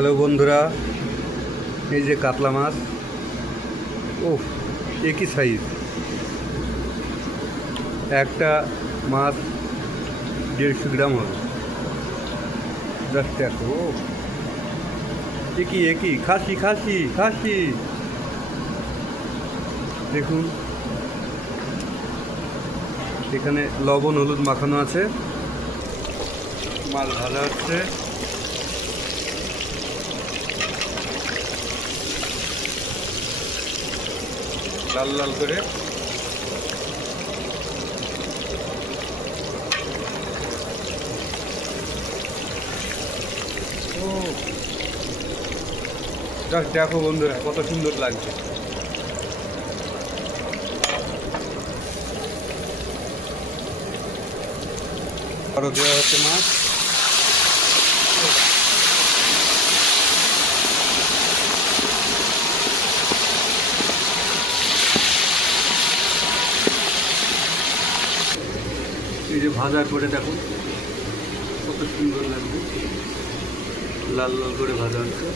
Hello বন্ধুরা, এই যে কাতলা মাছ। ও, একই সাইজ। একটা মাছ 150 গ্রাম হবে। জাস্ট দেখো, ও একই একই খাসি খাসি খাসি। দেখুন, এখানে লবণ হলুদ মাখানো আছে। মাছ ভাজা হচ্ছে। লাল লাল করে। ও, জাস্ট দেখো বন্ধুরা, কত সুন্দর লাগছে। আরো দেওয়া হচ্ছে মাছ। এই যে ভাজা করে দেখো, কত সুন্দর লাগবে। লাল লাল করে ভাজা হচ্ছে।